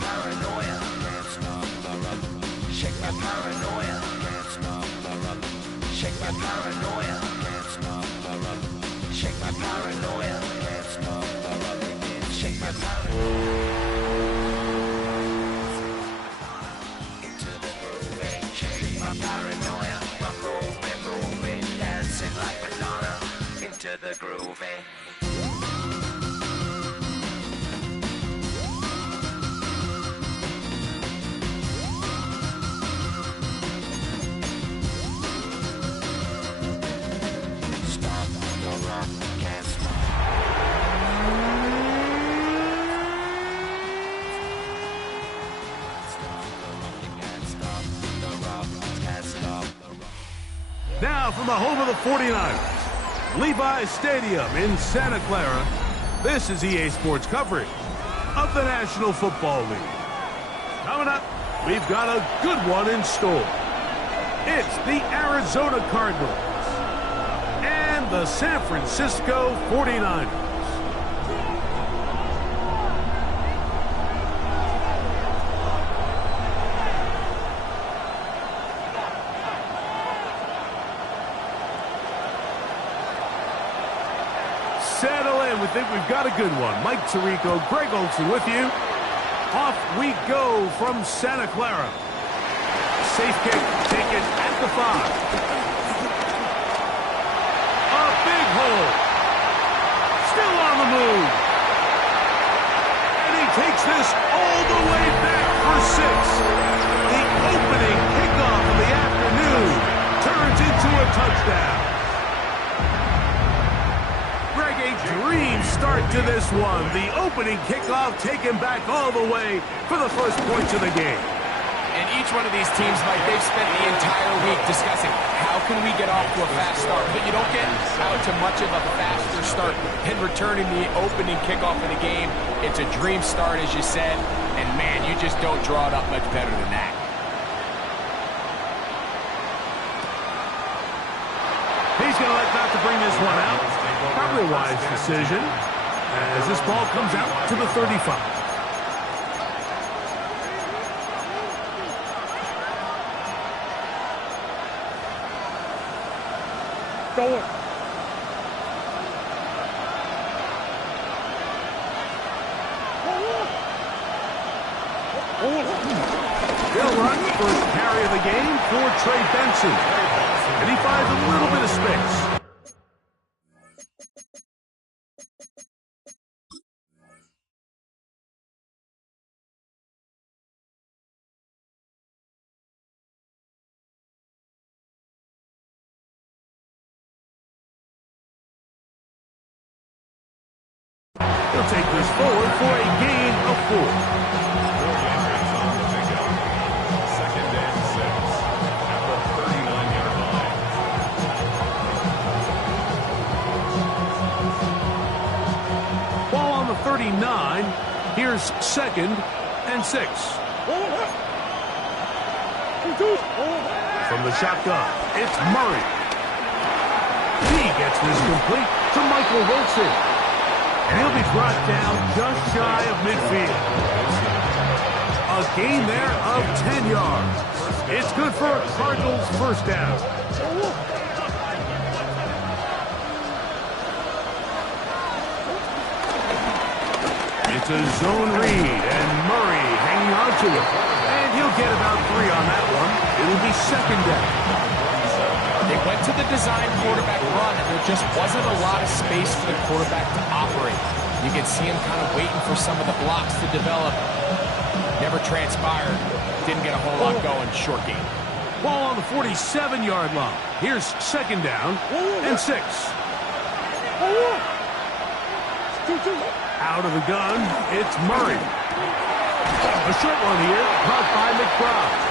my paranoia, can't stop the rhythm. Shake my paranoia, can't stop the rhythm. Shake my paranoia, can't stop the rhythm. Shake my paranoia, can't stop the rhythm. Shake my paranoia. Into the groove, shake my paranoia. Moving, dancing like Madonna. Into the groove. Now from the home of the 49ers, Levi's Stadium in Santa Clara, this is EA Sports coverage of the National Football League. Coming up, we've got a good one in store. It's the Arizona Cardinals and the San Francisco 49ers. Settle in. We think we've got a good one. Mike Tirico, Greg Olsen with you. Off we go from Santa Clara. Safe kick taken at the 5. A big hole. Still on the move. And he takes this all the way back for 6. The opening kickoff of the afternoon turns into a touchdown. Dream start to this one. The opening kickoff taken back all the way for the first points of the game. And each one of these teams, Mike, they've spent the entire week discussing how can we get off to a fast start. But you don't get out to much of a faster start than returning the opening kickoff of the game. It's a dream start, as you said. And, man, you just don't draw it up much better than that. He's going to elect not to bring this one out. Probably a wise decision as this ball comes out to the 35. Go it. They'll run first carry of the game for Trey Benson. And he finds a little bit of space. He'll take this forward for a gain of 4. Second and 6 at the 39-yard line. Ball on the 39. Here's 2nd and 6. From the shotgun, it's Murray. He gets this complete to Michael Wilson. And he'll be brought down just shy of midfield. A gain there of 10 yards. It's good for a Cardinals first down. It's a zone read, and Murray hanging on to it. And he'll get about 3 on that one. It'll be 2nd down. They went to the design quarterback run, and there just wasn't a lot of space for the quarterback to operate. You can see him kind of waiting for some of the blocks to develop. Never transpired. Didn't get a whole lot going. Short game. Ball on the 47-yard line. Here's 2nd down and 6. Out of the gun, it's Murray. A short one here, caught by McBride.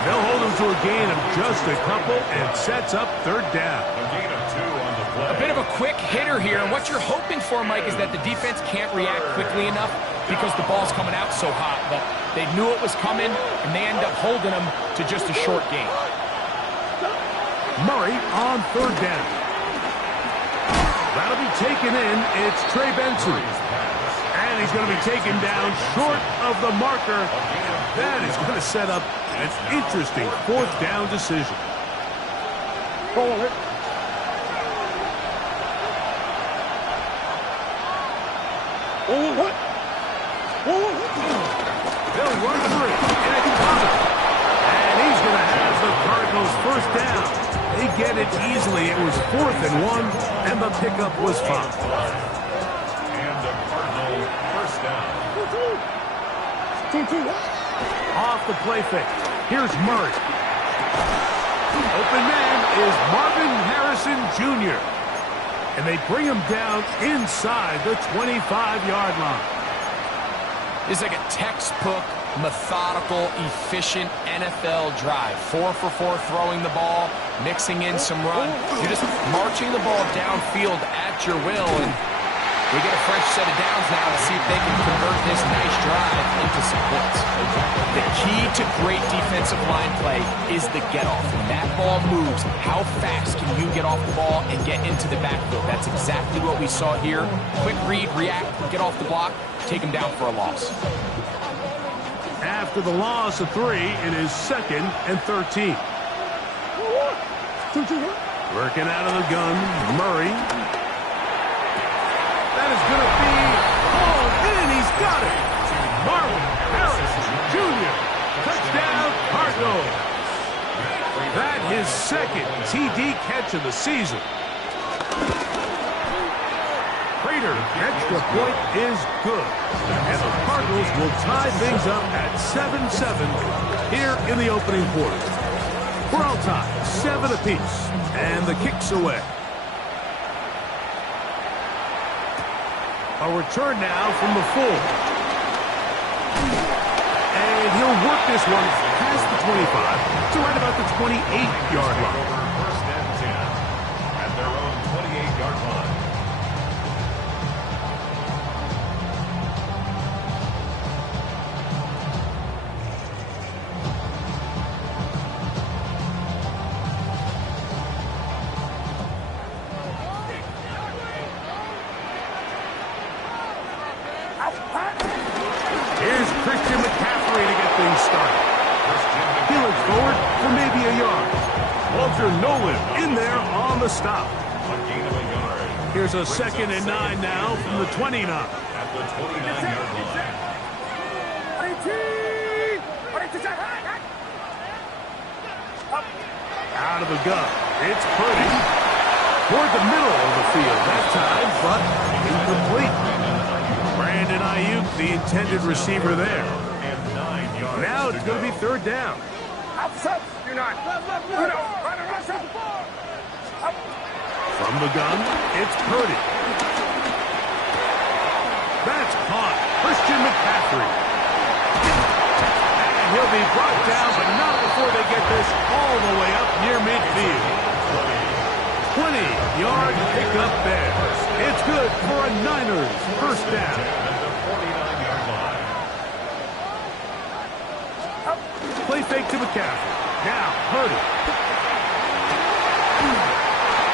And they'll hold him to a gain of just a couple and sets up 3rd down. A gain of 2 on the play. A bit of a quick hitter here, and what you're hoping for, Mike, is that the defense can't react quickly enough because the ball's coming out so hot. But they knew it was coming, and they end up holding them to just a short gain. Murray on 3rd down. That'll be taken in. It's Trey Benson. And And he's going to be taken down short of the marker. That is going to set up an interesting fourth down decision. They'll run free, and it's coming. And he's going to have the Cardinals first down. They get it easily. It was 4th and 1, and the pickup was 5. And the Cardinal first down. Off the play fake. Here's Murray. Open man is Marvin Harrison Jr. And they bring him down inside the 25-yard line. It's like a textbook, methodical, efficient NFL drive. 4 for 4 throwing the ball, mixing in some run. You're just marching the ball downfield at your will, and we get a fresh set of downs now to see if they can convert this nice drive into some points. The key to great defensive line play is the get-off. When that ball moves, how fast can you get off the ball and get into the backfield? That's exactly what we saw here. Quick read, react, get off the block, take him down for a loss. After the loss of 3, it is 2nd and 13. Working out of the gun, Murray. That is going to be hauled in. He's got it. Marvin Harrison Jr. Touchdown, Cardinals. That his 2nd TD catch of the season. Prater, extra point is good. And the Cardinals will tie things up at 7-7 here in the opening quarter. We're all tied, 7 apiece, and the kick's away. A return now from the full. And he'll work this one past the 25 to right about the 28-yard line. First and 10 at their own 28-yard line. Here's Christian McCaffrey to get things started. He looks forward for maybe a yard. Walter Nolan in there on the stop. A gain of a yard. Here's a 2nd and 9 now from the 29. At the 29-yard line. Out of the gun. It's Purdy. Toward the middle of the field that time, but incomplete. Brandon Ayuk, the intended receiver there. And 9 yards. Now it's going to be 3rd down. From the gun, it's Purdy. That's caught. Christian McCaffrey. And he'll be brought down, but not before they get this all the way up near midfield. 20-yard pickup there. It's good for a Niners first down. At the 49-yard line. Play fake to McCaffrey. Now, Purdy.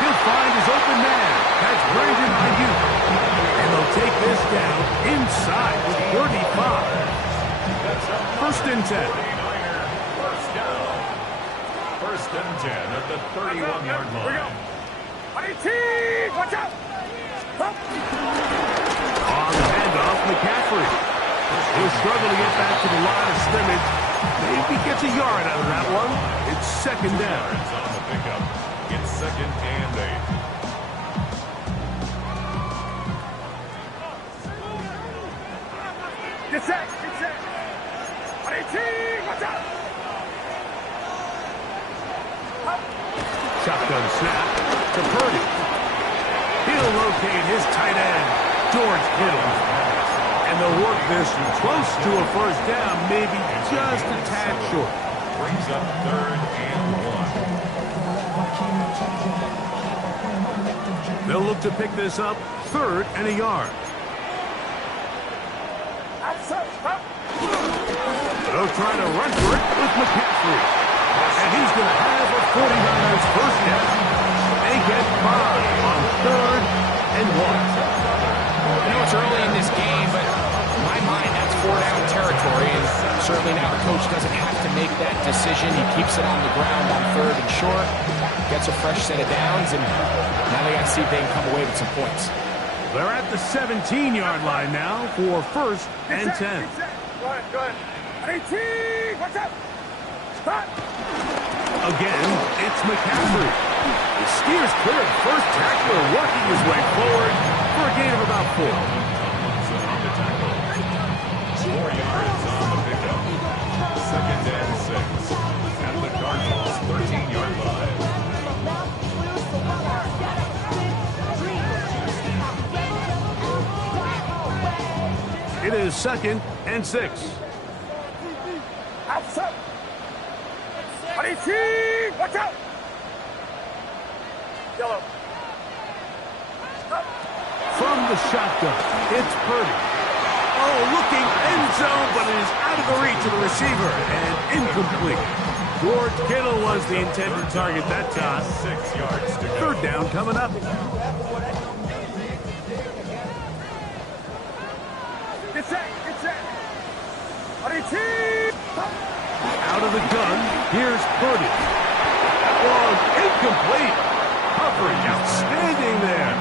He'll find his open man. That's Brandon Ayuk. And they'll take this down inside the 35. First and 10. 49er first down. First and 10 at the 31-yard line. On the handoff, McCaffrey. He'll struggle to get back to the line of scrimmage. Maybe gets a yard out of that one. It's 2nd down. Yards on the pickup. It's 2nd and 8. Get set. Shotgun snap to Purdy. He'll locate his tight end, George Kittle. And they'll work this close to a first down, maybe just a tad short. Brings up 3rd and 1. They'll look to pick this up 3rd and a yard. They'll try to run for it with McCaffrey. And he's going to have a 49ers first down. They get 5 on 3rd and 1. I know it's early in this game, but Certainly now the coach doesn't have to make that decision. He keeps it on the ground on 3rd and short, gets a fresh set of downs, and now they got to see if they can come away with some points. They're at the 17-yard line now for 1st and 10. Go ahead. 18, watch out. Stop. Again, it's McCaffrey. He steers clear of the first tackler, working his way forward for a gain of about 4. On the tackle. 4 yards on the pickup. 2nd and 6. At the Cardinals' 13-yard line. It is 2nd and 6. Outside. 18, watch out. Yellow. From the shotgun, it's Purdy. Oh, looking end zone, but it is out of the reach of the receiver and incomplete. George Kittle was the intended target that time. 6 yards to go. 3rd down coming up. Get set. 18. Out of the gun, here's Purdy. That was incomplete. Coverage outstanding there.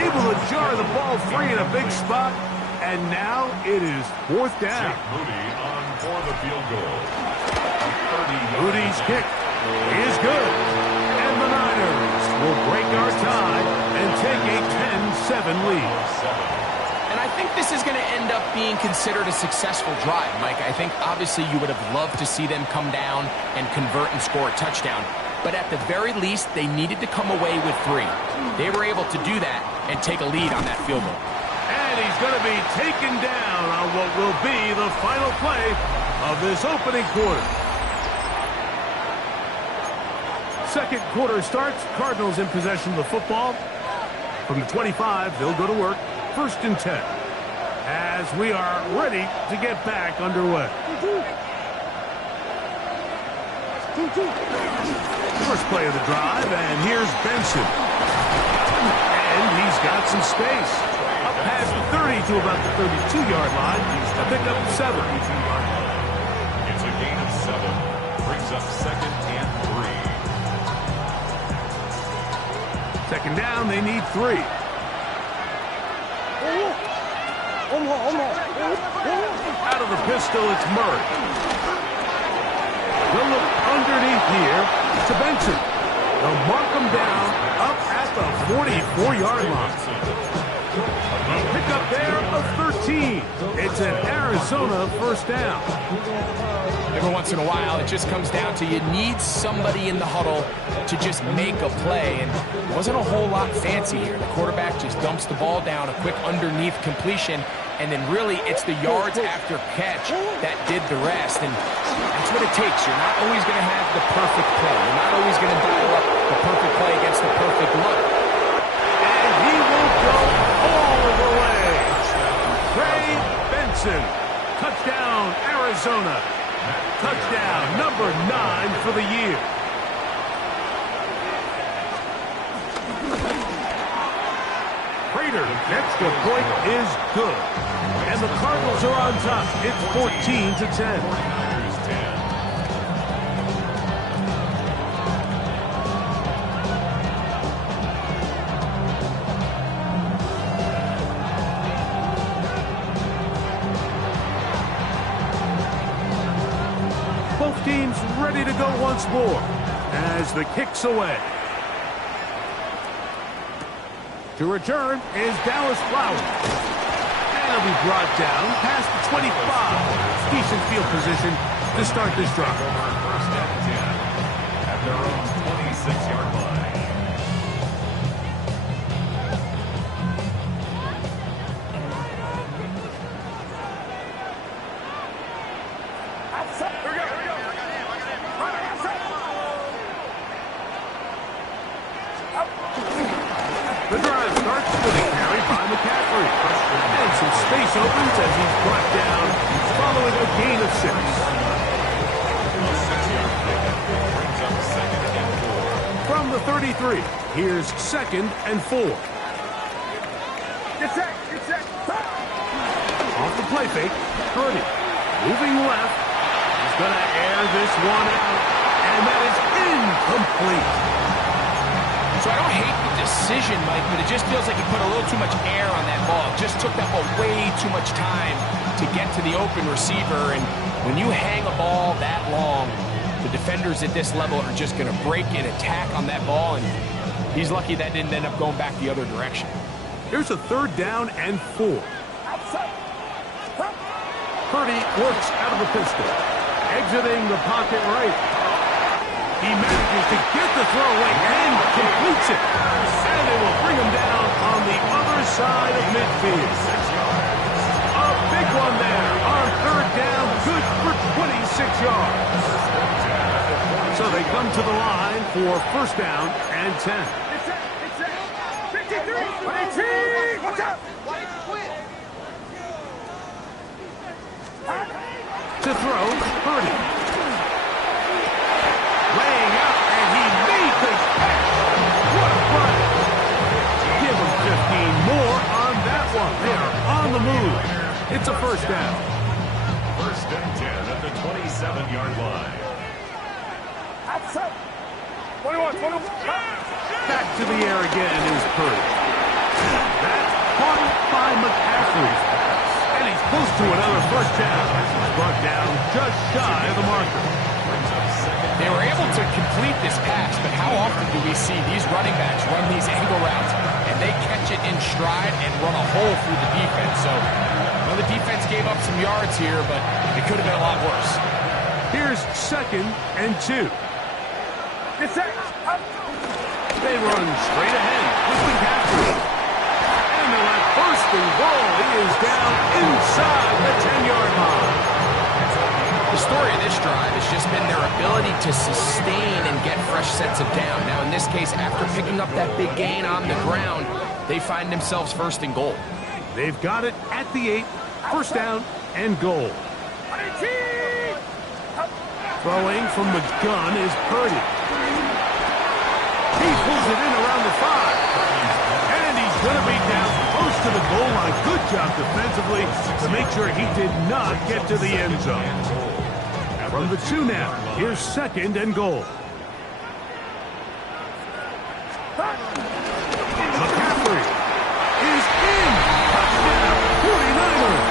Able to jar the ball free in a big spot. And now it is 4th down. Jake Moody on for the field goal. Moody's kick is good. And the Niners will break our tie and take a 10-7 lead. And I think this is going to end up being considered a successful drive, Mike. I think obviously you would have loved to see them come down and convert and score a touchdown. But at the very least, they needed to come away with 3. They were able to do that and take a lead on that field goal. And he's going to be taken down on what will be the final play of this opening quarter. Second quarter starts. Cardinals in possession of the football. From the 25, they'll go to work. 1st and 10. As we are ready to get back underway. First play of the drive, and here's Benson. And he's got some space. Up past the 30 to about the 32-yard line. A pickup of 7. It's a gain of 7. Brings up 2nd and 3. 2nd down, they need 3. Out of the pistol, it's Murray. They'll look underneath here to Benson. They'll mark him down up at the 44-yard line. A pickup there of 13. It's an Arizona 1st down. Every once in a while, it just comes down to you need somebody in the huddle to just make a play. And it wasn't a whole lot fancy here. The quarterback just dumps the ball down, a quick underneath completion, and then really it's the yards after catch that did the rest. And that's what it takes. You're not always going to have the perfect play. You're not always going to dial up the perfect play against the perfect look. And he will go all the way. Trey Benson. Touchdown, Arizona. Touchdown, number 9 for the year. Prater, extra point is good. And the Cardinals are on top. It's 14-10. 49ers 10. Both teams ready to go once more as the kick's away. To return is Dallas Flowers. And he'll be brought down past the 25. Decent field position to start this drive. 1st and 10 at their own 26-yard line. The drive starts with a carry by McCaffrey. And some space opens as he's brought down following a gain of 6. A 6-yard pickup brings up 2nd and 4. From the 33, here's 2nd and 4. Get set. Off the play fake, Purdy moving left, gonna air this one out, and that is incomplete. So I don't hate the decision, Mike, but it just feels like he put a little too much air on that ball. It just took that ball way too much time to get to the open receiver. And when you hang a ball that long, the defenders at this level are just going to break and attack on that ball. And he's lucky that didn't end up going back the other direction. Here's a 3rd down and 4. Purdy works out of the pistol. Exiting the pocket right. He manages to get the throw away and completes it. And they will bring him down on the other side of midfield. A big one there on 3rd down, good for 26 yards. So they come to the line for 1st down and 10. It's 53, 23, watch out! To throw, Purdy. Laying out, and he made the catch. What a run. Give him 15 more on that one. They are on the move. It's a 1st down. 1st and 10 at the 27-yard line. Outside. 21. Back to the air again is Purdy. That's caught by McCaffrey. And he's close to another 1st down. He's brought down just shy of the marker. They were able to complete this pass, but how often do we see these running backs run these angle routes and they catch it in stride and run a hole through the defense? So, well, the defense gave up some yards here, but it could have been a lot worse. Here's 2nd and 2. Get set. Up. They run straight ahead with McCaffrey. And they'll have 1st and goal. He is down inside the 10-yard line. The story of this drive has just been their ability to sustain and get fresh sets of down. Now, in this case, after picking up that big gain on the ground, they find themselves 1st and goal. They've got it at the 8, 1st down and goal. Throwing from the gun is Purdy. He pulls it in around the 5. And he's going to be down close to the goal line. Good job defensively to make sure he did not get to the end zone. From the 2 now, here's 2nd and goal. McCaffrey is in. Touchdown, 49ers.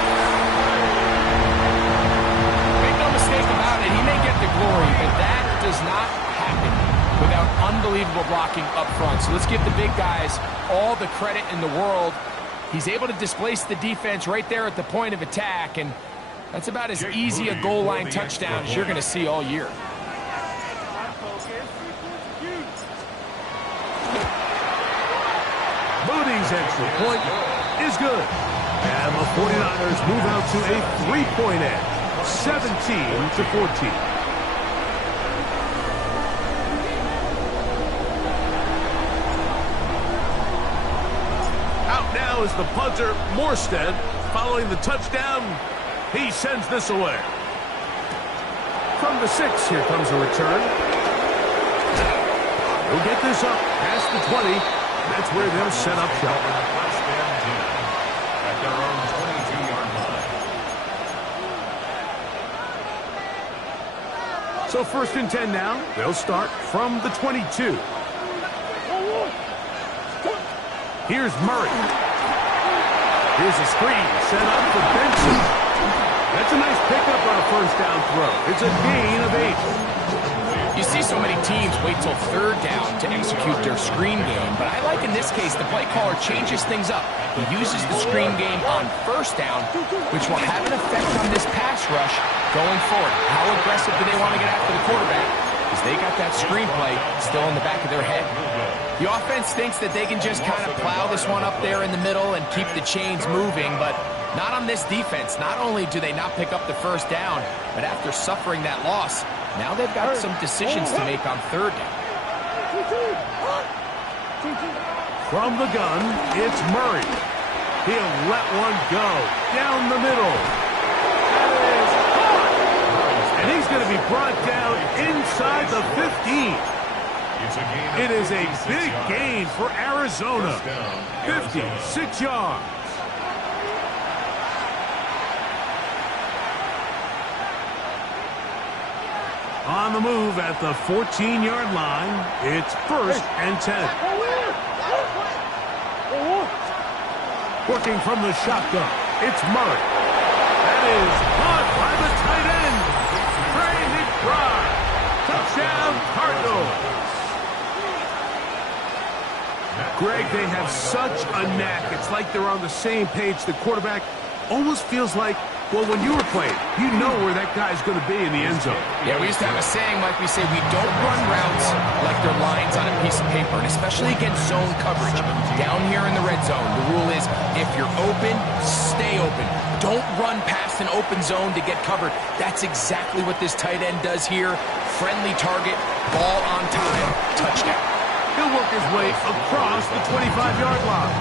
Make no mistake about it, he may get the glory, but that does not happen without unbelievable blocking up front. So let's give the big guys all the credit in the world. He's able to displace the defense right there at the point of attack, and that's about as easy a goal line touchdown as you're going to see all year. Moody's extra point is good. And the 49ers move out to a 3-point edge, 17-14. Out now is the punter, Morstead. Following the touchdown, he sends this away. From the 6, here comes a return. He'll get this up past the 20. That's where they'll set up shop. 1st and 10 at their own 22-yard line. So 1st and 10 now. They'll start from the 22. Here's Murray. Here's a screen set up for Benson. That's a nice pickup on a 1st down throw. It's a gain of 8. You see so many teams wait till 3rd down to execute their screen game, but I like in this case the play caller changes things up. He uses the screen game on 1st down, which will have an effect on this pass rush going forward. How aggressive do they want to get after the quarterback? Because they got that screen play still in the back of their head. The offense thinks that they can just kind of plow this one up there in the middle and keep the chains moving, but not on this defense. Not only do they not pick up the 1st down, but after suffering that loss, now they've got some decisions to make on 3rd down. From the gun, it's Murray. He'll let one go down the middle. That is caught. And he's going to be brought down inside the 15. It is a big gain for Arizona. 56 yards. On the move at the 14-yard line, it's 1st and 10. Working from the shotgun, it's Murray. That is caught by the tight end. Trey McBride. Touchdown, Cardinals. Greg, they have such a knack. It's like they're on the same page. The quarterback almost feels like, well, when you were playing, you know where that guy's going to be in the end zone. Yeah, we used to have a saying, Mike. We say we don't run routes like they're lines on a piece of paper, and especially against zone coverage. Down here in the red zone, the rule is if you're open, stay open. Don't run past an open zone to get covered. That's exactly what this tight end does here. Friendly target, ball on time, touchdown. He'll work his way across the 25-yard line.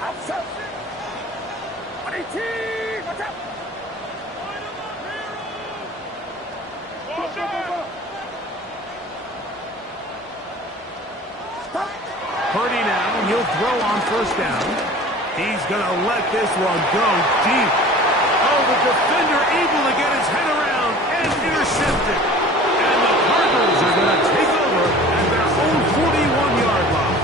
Outside. 18. Watch out. Purdy now, he'll throw on 1st down. He's going to let this one go deep. Oh, the defender able to get his head around and intercept it. And the Cardinals are going to take over at their own 41-yard line.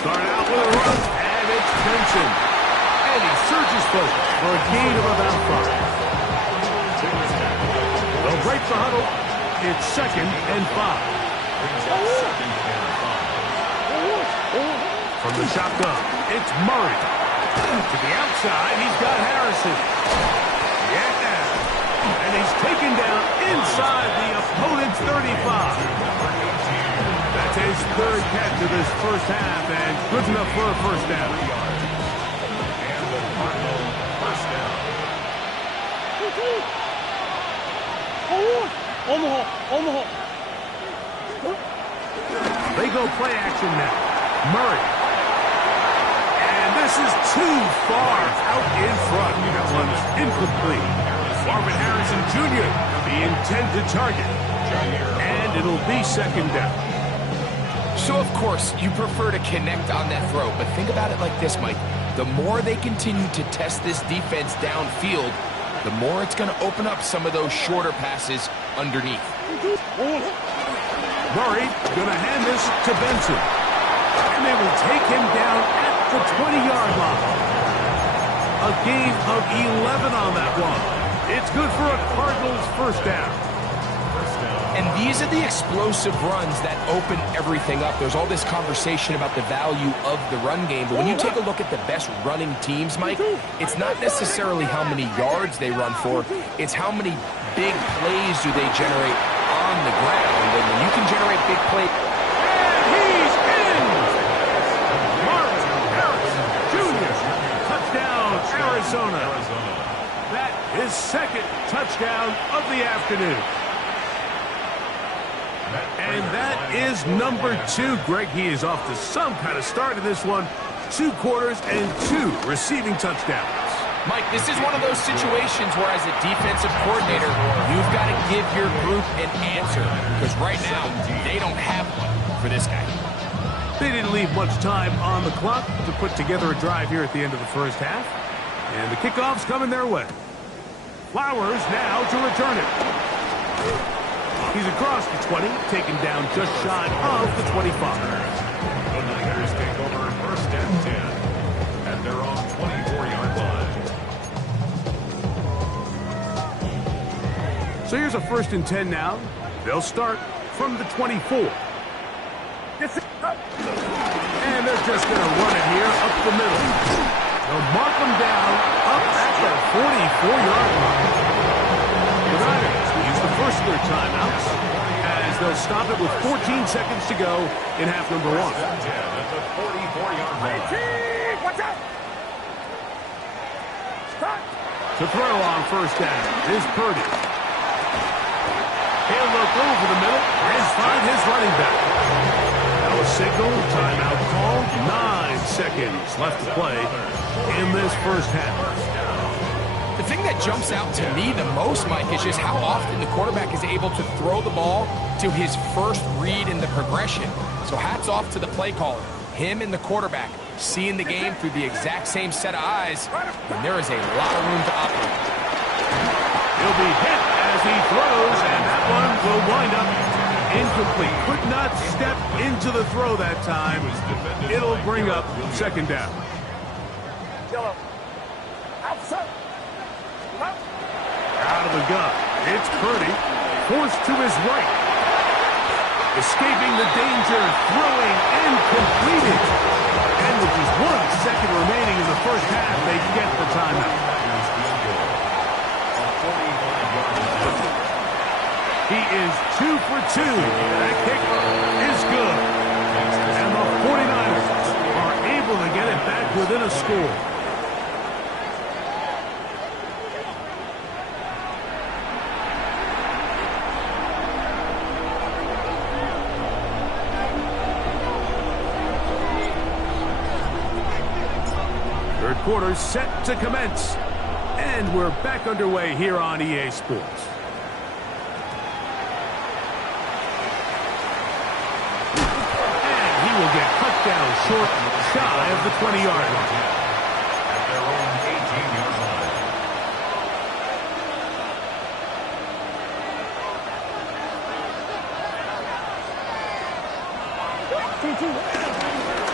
Start out with a run, and it's Benson. And he surges forward for a gain of about 5. They'll break the huddle. It's 2nd and 5. From the shotgun, it's Murray. To the outside, he's got Harrison. Yeah. And he's taken down inside the opponent's 35. That's his 3rd catch of this first half, and good enough for a 1st down. They go play action now. Murray. And this is too far out in front. That one's incomplete. Marvin Harrison Jr., the intended target. And it'll be 2nd down. So, of course, you prefer to connect on that throw, but think about it like this, Mike. The more they continue to test this defense downfield, the more it's going to open up some of those shorter passes underneath. Murray going to hand this to Benson. And they will take him down at the 20-yard line. A gain of 11 on that one. It's good for a Cardinals 1st down. And these are the explosive runs that open everything up. There's all this conversation about the value of the run game, but when you take a look at the best running teams, Mike, it's not necessarily how many yards they run for, it's how many big plays do they generate on the ground. And when you can generate big plays... And he's in! Marvin Harrison Jr. Touchdown, Arizona. That is 2nd touchdown of the afternoon. And that is number 2. Greg, he is off to some kind of start in this one. 2 quarters and 2 receiving touchdowns. Mike, this is one of those situations where as a defensive coordinator, you've got to give your group an answer. Because right now, they don't have one for this guy. They didn't leave much time on the clock to put together a drive here at the end of the first half. And the kickoff's coming their way. Flowers now to return it. He's across the 20, taken down just shy of the 25. The Niners take over 1st and 10 at their own 24-yard line. So here's a 1st and 10 now. They'll start from the 24. And they're just going to run it here up the middle. They'll mark them down up at the 44-yard line. The Niners use the first of their timeouts as they'll stop it with 14 seconds to go in half number 1. At the 44-yard line. Watch out. Stop. To throw on first down is Purdy. He'll look over the middle and find his running back. Now a signal, timeout called. 9 seconds left to play in this first half. The thing that jumps out to me the most, Mike, is just how often the quarterback is able to throw the ball to his first read in the progression. So hats off to the play caller. Him and the quarterback seeing the game through the exact same set of eyes, and there is a lot of room to operate. He'll be hit as he throws, and that one will wind up incomplete. Could not step into the throw that time. It'll bring up second down. Yellow. Outside. Out of the gun, it's Purdy, forced to his right. Escaping the danger, throwing, and completed. And with just 1 second remaining in the first half, they get the timeout. He is 2 for 2. That kick is good. And the 49ers are able to get it back within a score. Third quarter set to commence. And we're back underway here on EA Sports. And he will get cut down short, shy of the 20-yard line. At their own 18-yard line.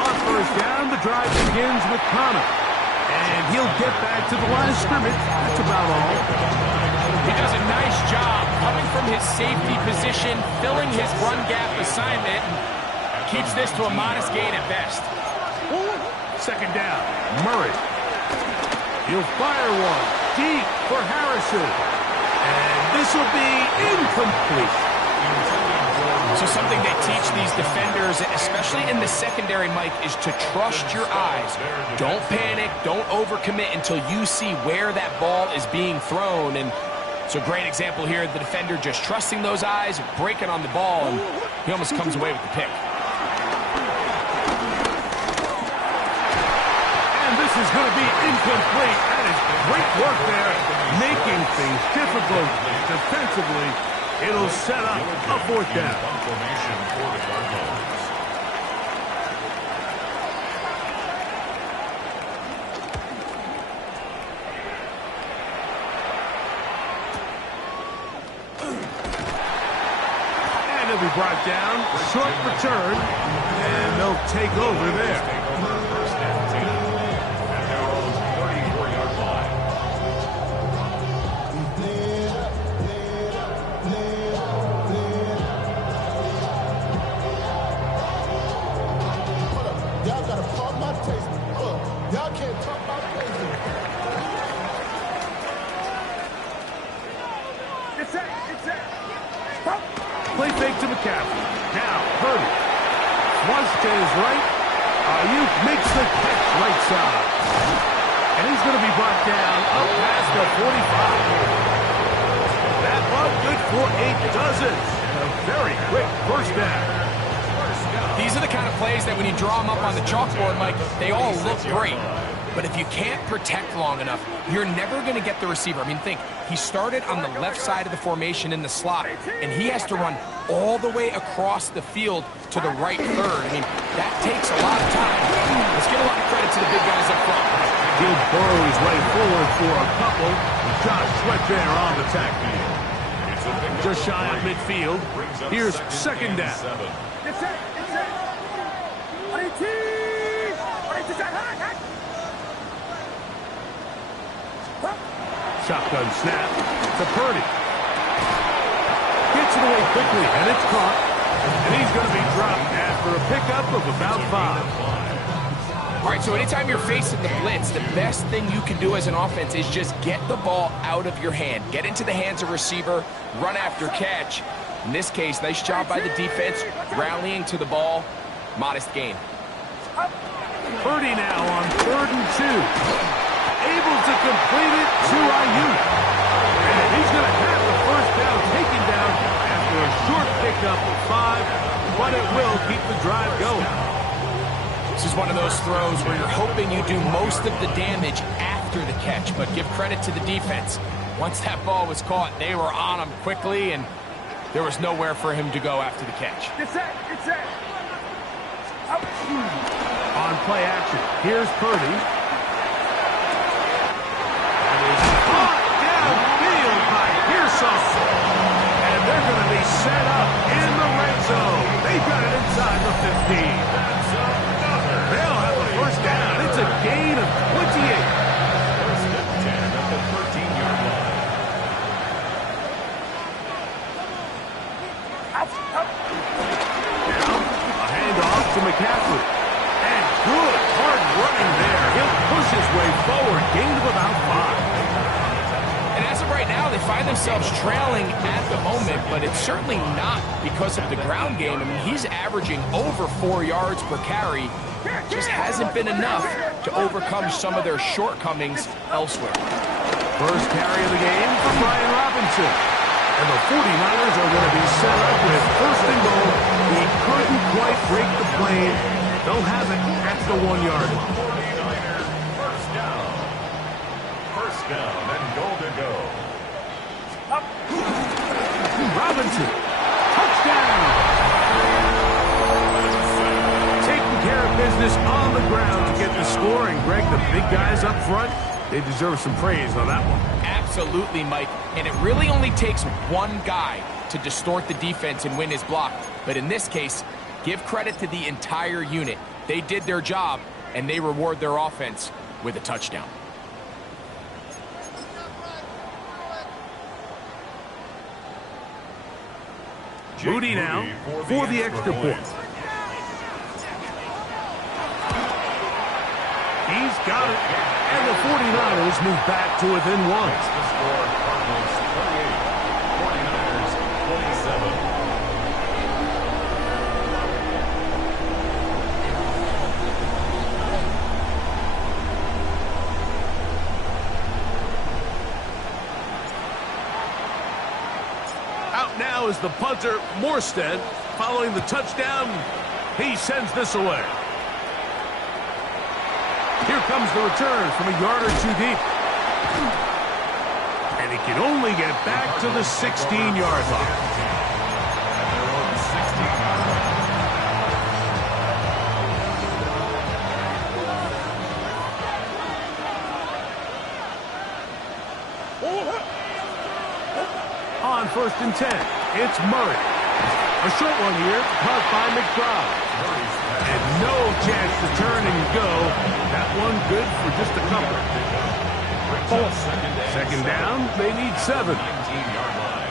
On first down, the drive begins with Connor. And he'll get back to the line of scrimmage. That's about all. He does a nice job coming from his safety position, filling his run gap assignment, and keeps this to a modest gain at best. Second down, Murray. He'll fire one deep for Harrison. And this will be incomplete. So something they teach these defenders, especially in the secondary, Mike, is to trust your eyes. Don't panic, don't overcommit until you see where that ball is being thrown. And it's a great example here, the defender just trusting those eyes, breaking on the ball, and he almost comes away with the pick. And this is going to be incomplete. That is great work there, making things difficult defensively. It'll set up a fourth down. Formation for the Cardinals. And he'll be brought down. Short return. And they'll take over there. First and 10 at their own 34-yard line. Y'all gotta pump my taste. Look, y'all can't talk my taste. It's it. Stop. Play fake to McCaffrey. Now, Purdy. Once to his right. Ayuk makes the catch right side. And he's going to be brought down up past the 45. That one good for 8 dozen. A very quick first down. These are the kind of plays that when you draw them up on the chalkboard, Mike, they all look great. But if you can't protect long enough, you're never going to get the receiver. I mean, think, he started on the left side of the formation in the slot, and he has to run all the way across the field to the right third. I mean, that takes a lot of time. Let's give a lot of credit to the big guys up front. He'll burrow his way forward for a couple. Josh Sweat there on the tackle. Just shy of midfield. Here's second down. It's it. Shotgun snap to Purdy. Gets it away quickly, and it's caught. And he's going to be dropped after a pickup of about 5. All right, so anytime you're facing the blitz, the best thing you can do as an offense is just get the ball out of your hand. Get into the hands of receiver, run after catch. In this case, nice job by the defense, rallying to the ball. Modest gain. Purdy now on 3rd and 2. Able to complete it to Ayuk. And he's going to have the first down taken down after a short pickup of 5, but it will keep the drive going. This is one of those throws where you're hoping you do most of the damage after the catch, but give credit to the defense. Once that ball was caught, they were on him quickly, and there was nowhere for him to go after the catch. Get set. Get set. Up. On play action, here's Purdy. And it's caught downfield by Pearson. And they're going to be set up in the red zone. They got it inside the 15. They'll have a first down. It's a gain of 28. First and 10 at the 13-yard line. Now, a handoff to McCaffrey. And good, hard running there. He'll push his way forward. Gain of about 5. And as of right now, they find themselves trailing at the moment, but it's certainly not because of the ground game. I mean, he's averaging over 4 yards per carry. Just hasn't been enough to overcome some of their shortcomings elsewhere. First carry of the game for Brian Robinson. And the 49ers are going to be set up with first and goal. He couldn't quite break the plane. They'll have it at the 1-yard line. 49ers first down. First down and goal to go. Robinson. Touchdown. Taking care of business on the ground to get the score. And Greg, the big guys up front, they deserve some praise on that one. Absolutely, Mike. And it really only takes one guy to distort the defense and win his block. But in this case, give credit to the entire unit. They did their job, and they reward their offense with a touchdown. Moody now for the extra point. He's got it. And the 49ers move back to within 1. The score, Cardinals 38, 49ers 27. Out now is the punter, Morstead. Following the touchdown, he sends this away. Here comes the return from a yard or 2 deep. And he can only get back to the 16-yard line. On first and 10, it's Murray. A short one here, caught by McBride. And no chance to turn and go. That one good for just a couple. Second down, they need 7. 19-yard line.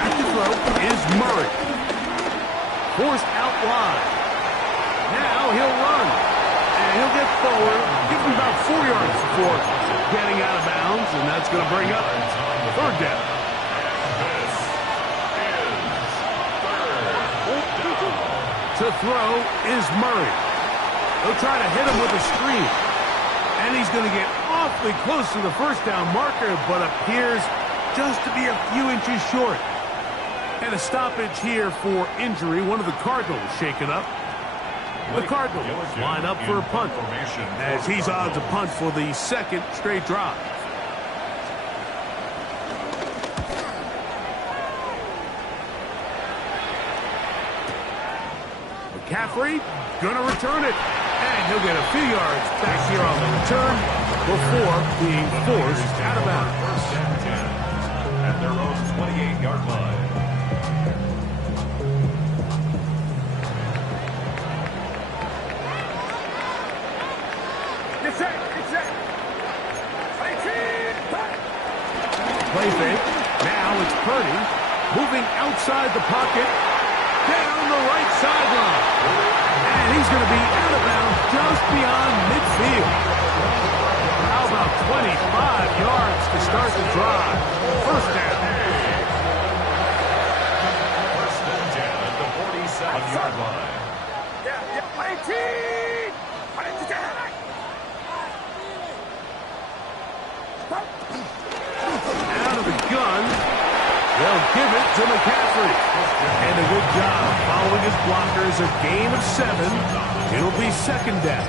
At the throw is Murray. Forced out wide. Now he'll run. And he'll get forward. Give him about 4 yards before getting out of bounds. And that's going to bring up third down. To throw is Murray. They'll try to hit him with a screen. And he's going to get awfully close to the first down marker, but appears just to be a few inches short. And a stoppage here for injury. One of the Cardinals shaken up. The Cardinals line up for a punt, as he's on to punt for the second straight drive. McCaffrey gonna return it, and he'll get a few yards back here on the return before being forced out of bounds. First and 10 at their own 28-yard line. Get set. Get set. 18. Play fake. Now it's Purdy moving outside the pocket down the right sideline. And he's going to be out of bounds just beyond midfield. How about 25 yards to start the drive? First down. First and 10 at the 47-yard line. Yeah. 18. Out of the gun. They'll give it to McCaffrey. And a good job following his blockers. A gain of 7. It'll be second down.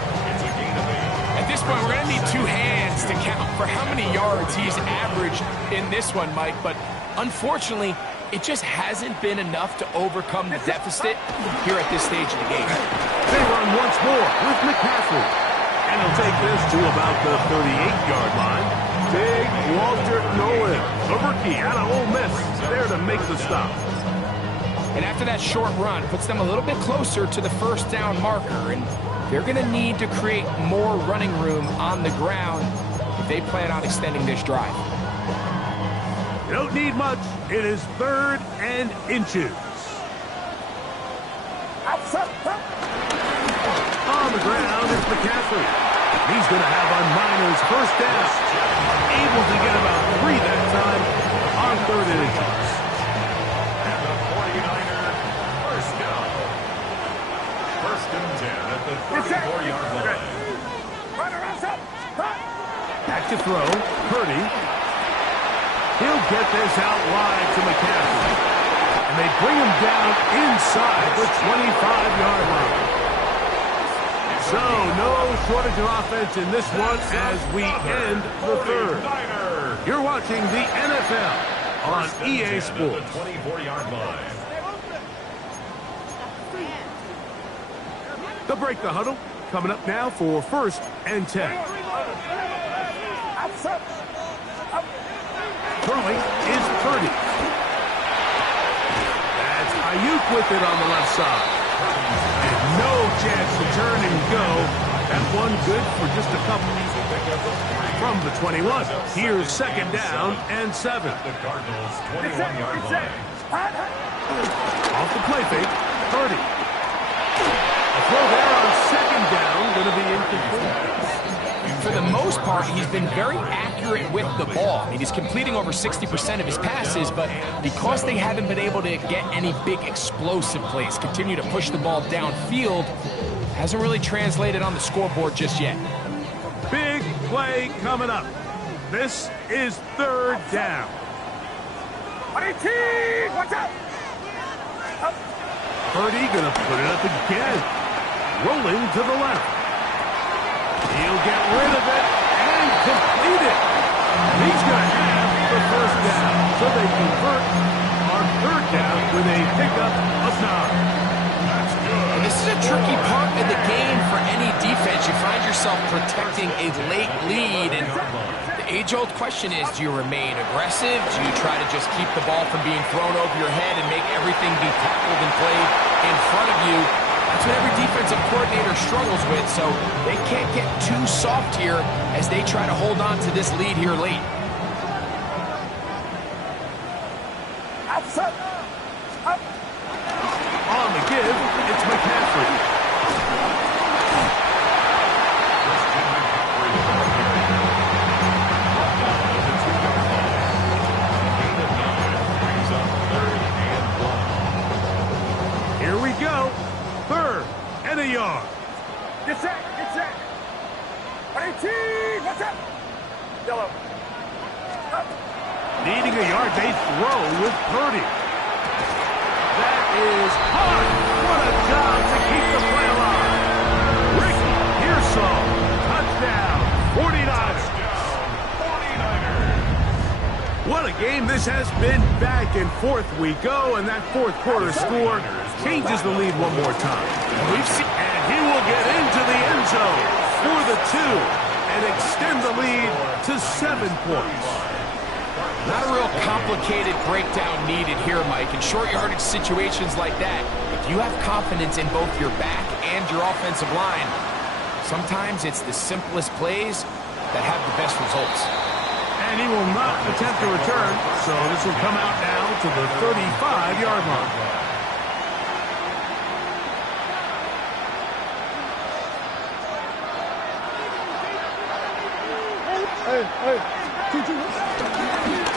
At this point, we're going to need 2 hands to count for how many yards he's averaged in this one, Mike. But unfortunately, it just hasn't been enough to overcome the deficit here at this stage of the game. They run once more with McCaffrey. And he'll take this to about the 38-yard line. Big Walter Nolan, a rookie out of Ole Miss, there to make the stop. And after that short run, puts them a little bit closer to the first down marker. And they're going to need to create more running room on the ground if they plan on extending this drive. You don't need much. It is 3rd and inches. On the ground is McCaffrey. He's going to have a Niners first down. Able to get about 3 that time on 3rd and inches. And the 49er first down. 1st and 10 at the 34-yard line. Back to throw. Purdy. He'll get this out wide to McCaffrey. And they bring him down inside the 25-yard line. So, no shortage of offense in this one as we end the 3rd. You're watching the NFL on EA Sports. 24-yard line. The break the huddle. Coming up now for 1st and 10. Throwing is Purdy. That's Ayuk with it on the left side. And no chance to turn and go. That one good for just a couple. From the 21, here's 2nd down and 7. The Cardinals 21-yard line. Off the play fake, Purdy. A throw there on 2nd down, going to be incomplete. For the most part, he's been very accurate with the ball. I mean, he's completing over 60% of his passes, but because they haven't been able to get any big explosive plays, continue to push the ball downfield, hasn't really translated on the scoreboard just yet. Big play coming up. This is 3rd down. Watch out! Purdy going to put it up again. Rolling to the left. He'll get rid of it and complete it. He's going to have the 1st down. So they convert on 3rd down with a pickup of 9. And this is a tricky part of the game for any defense. You find yourself protecting a late lead, and the age-old question is, do you remain aggressive? Do you try to just keep the ball from being thrown over your head and make everything be tackled and played in front of you? That's what every defensive coordinator struggles with, so they can't get too soft here as they try to hold on to this lead here late. On the give, it's McCaffrey. Here we go. 3rd and a yard. Get set! What's up? Yellow. Needing a yard, they throw with Purdy. That is hard. What a job to keep the play alive. Ricky Pearsall, touchdown, 49ers. What a game this has been. Back and forth we go, and that 4th quarter score changes the lead one more time. And he will get into the end zone for the 2 and extend the lead to 7 points. Not a real complicated breakdown needed here, Mike. In short yardage situations like that, if you have confidence in both your back and your offensive line, sometimes it's the simplest plays that have the best results. And he will not attempt to return, so this will come out now to the 35-yard line.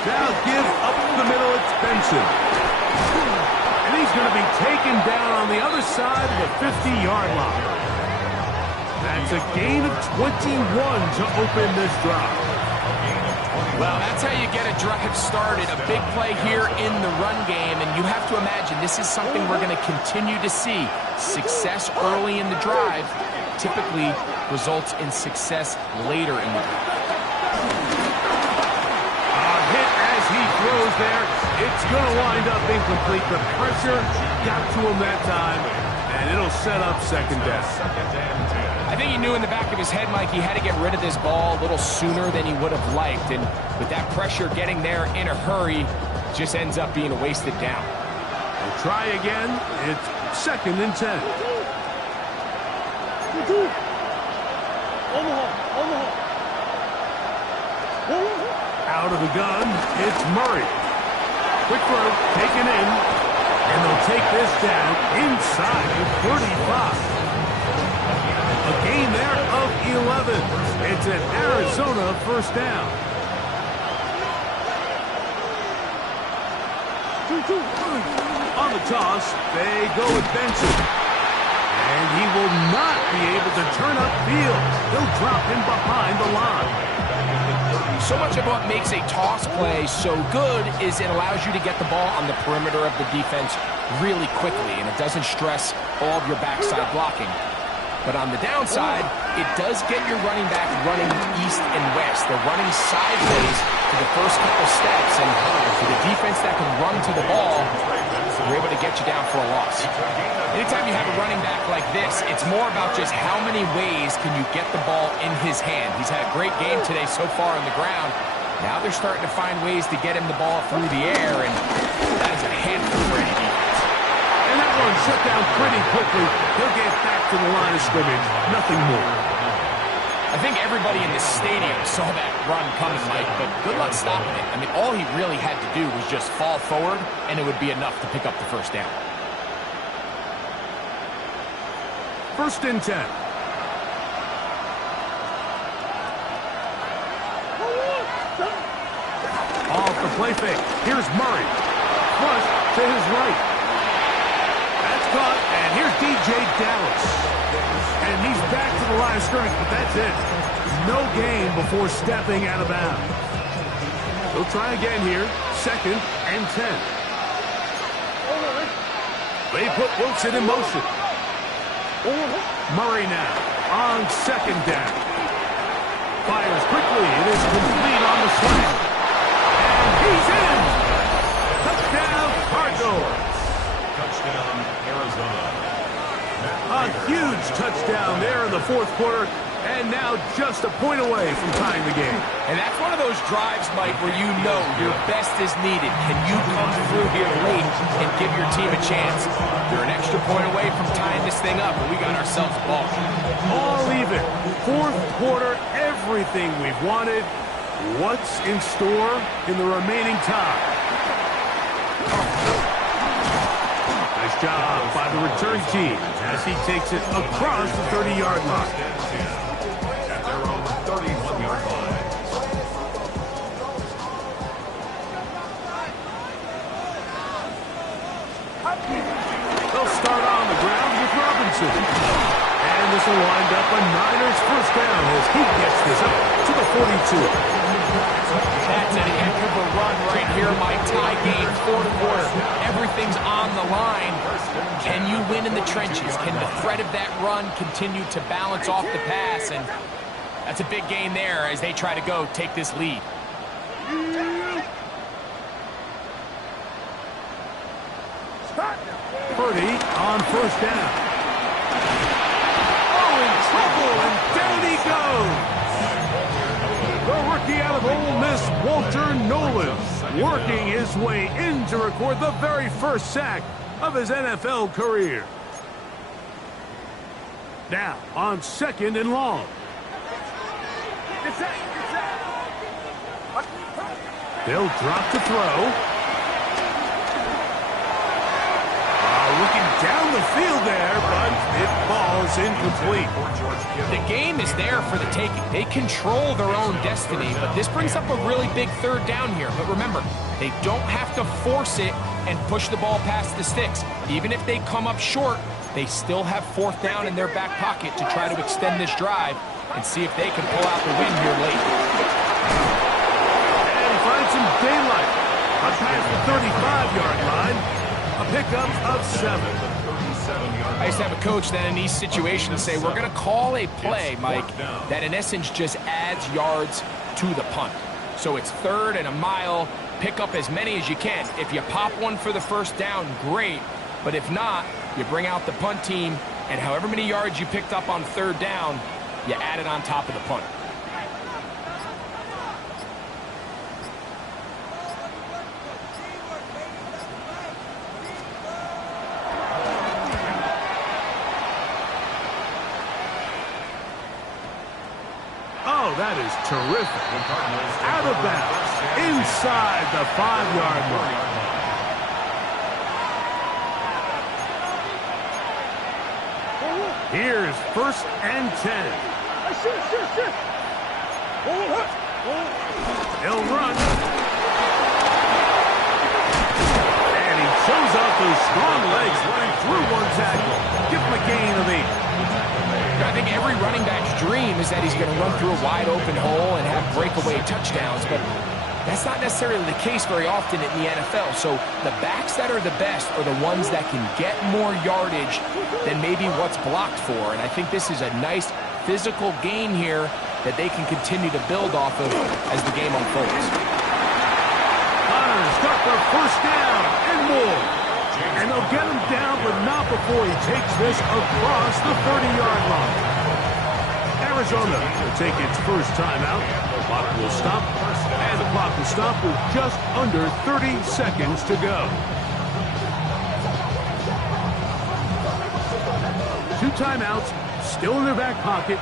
Now give up the middle, it's Benson. And he's going to be taken down on the other side of the 50-yard line. That's a gain of 21 to open this drive. Well, that's how you get a drive started. A big play here in the run game, and you have to imagine this is something we're going to continue to see. Success early in the drive typically results in success later in the drive. Hit as he throws there. It's going to wind up incomplete. The pressure got to him that time, and it'll set up second down. I think he knew in the back of his head, Mike, he had to get rid of this ball a little sooner than he would have liked. And with that pressure getting there in a hurry, just ends up being a wasted down. We'll try again. It's second and 10. Out of the gun, it's Murray. Quick throw, taken in. And they'll take this down inside the 35. A gain there of 11. It's an Arizona first down. On the toss, they go with Benson. And he will not be able to turn upfield. He'll drop him behind the line. So much of what makes a toss play so good is it allows you to get the ball on the perimeter of the defense really quickly, and it doesn't stress all of your backside blocking. But on the downside, it does get your running back running east and west. They're running sideways for the first couple steps, and for the defense that can run to the ball, they're able to get you down for a loss. Anytime you have a running back like this, it's more about just how many ways can you get the ball in his hand. He's had a great game today so far on the ground. Now they're starting to find ways to get him the ball through the air, and that is a handful for any defense. And that one shut down pretty quickly. He'll get back to the line of scrimmage. Nothing more. I think everybody in this stadium saw that run coming, Mike, but good luck stopping it. I mean, all he really had to do was just fall forward, and it would be enough to pick up the first down. First and 10. Off the play fake. Here's Murray. Flush to his right. That's caught, and here's DJ Dallas. And he's back to the line of scrimmage, but that's it. No gain before stepping out of bounds. He'll try again here. Second and 10. They put Wilson in motion. Murray now on second down. Fires quickly. It is complete on the slant. And he's in. Touchdown, Cardinals. Touchdown, Arizona. A huge touchdown there in the fourth quarter. And now just a point away from tying the game. And that's one of those drives, Mike, where you know your best is needed. Can you come through here late and give your team a chance? You're an extra point away from tying this thing up, and we got ourselves a ball. All even. Fourth quarter, everything we've wanted. What's in store in the remaining time? Nice job by the return team as he takes it across the 30-yard line. At their own 31-yard line. They'll start on the ground with Robinson. And this will wind up a Niners first down as he gets this up to the 42. That's an heck of a run right here, Mike. Tie game, fourth quarter. Everything's on the line. Can you win in the trenches? Can the threat of that run continue to balance off the pass? And that's a big gain there as they try to go take this lead. Purdy on first down. Oh, in trouble, and down he goes. The rookie out of Ole Miss, Walter Nolan, working his way in to record the very first sack of his NFL career. Now, on second and long. They'll drop to throw. Looking down the field there, but it falls incomplete. The game is there for the taking. They control their own destiny, but this brings up a really big third down here. But remember, they don't have to force it and push the ball past the sticks. Even if they come up short, They still have 4th down in their back pocket to try to extend this drive and see if they can pull out the win here late. And find some daylight. Up past the 35-yard line. A pickup of 7. I used to have a coach that in these situations say, we're going to call a play, Mike, that in essence just adds yards to the punt. So it's 3rd and a mile. Pick up as many as you can. If you pop one for the 1st down, great. But if not, you bring out the punt team, and however many yards you picked up on 3rd down, you add it on top of the punt. Oh, that is terrific. Out of bounds, inside the 5-yard line. Here's 1st and 10. He'll run. And he shows off those strong legs running through one tackle. Give him a gain of 8. I think every running back's dream is that he's going to run through a wide open hole and have breakaway touchdowns, but that's not necessarily the case very often in the NFL. So the backs that are the best are the ones that can get more yardage than maybe what's blocked for. And I think this is a nice physical gain here that they can continue to build off of as the game unfolds. Connors got the 1st down and more. And they'll get him down, but not before he takes this across the 30-yard line. Arizona will take its first timeout. The clock will stop, and the clock will stop with just under 30 seconds to go. 2 timeouts still in their back pocket.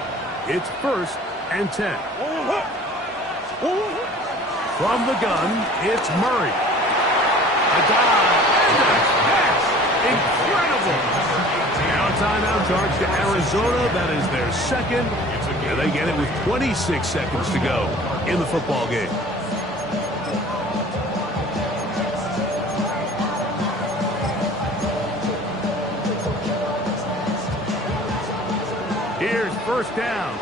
It's 1st and 10. From the gun, it's Murray. A dive and a catch. Incredible. Now a timeout charge to Arizona. That is their 2nd. And they get it with 26 seconds to go in the football game. Here's 1st down.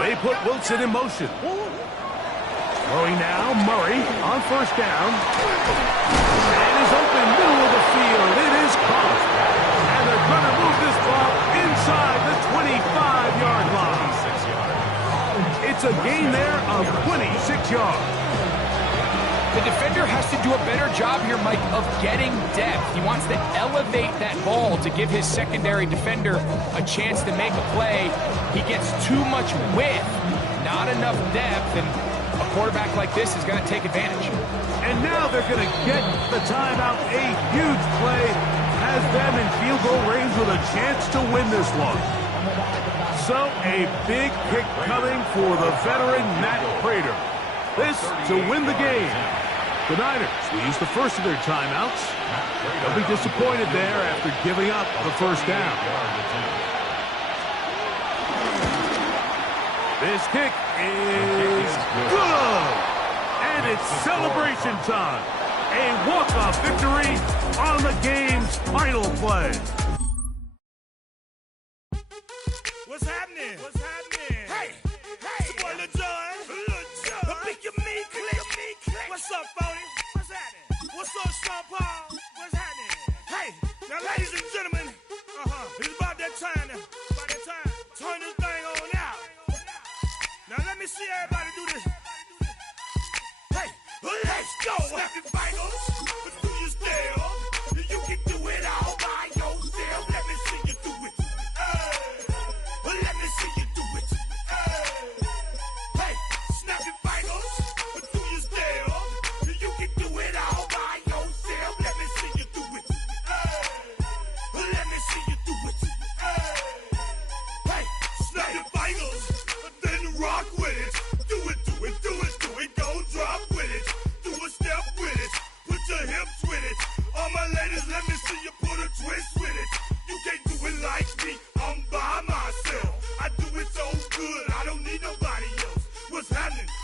They put Wilson in motion. Throwing now, Murray on 1st down. And he's open middle of the field. It is caught. And they're going to move this ball inside the 25-yard line. It's a gain there of 26 yards. The defender has to do a better job here, Mike, of getting depth. He wants to elevate that ball to give his secondary defender a chance to make a play. He gets too much width, not enough depth, and a quarterback like this is going to take advantage. And now they're going to get the timeout. A huge play has them in field goal range with a chance to win this one. So a big kick coming for the veteran Matt Prater. This to win the game. The Niners will use the first of their timeouts. They'll be disappointed there after giving up the 1st down. This kick is good. And it's celebration time. A walk-off victory on the game's final play. What's happening? What's happening? Hey, it's your boy Lil Jon. The Pick Your Meat Click. What's up, Phony? What's happening? What's up, Sean Paul? What's happening? Hey, now, ladies and gentlemen, it's about that time. Turn this thing on out. Now, let me see everybody do this. Hey, let's go. Snap your fingers.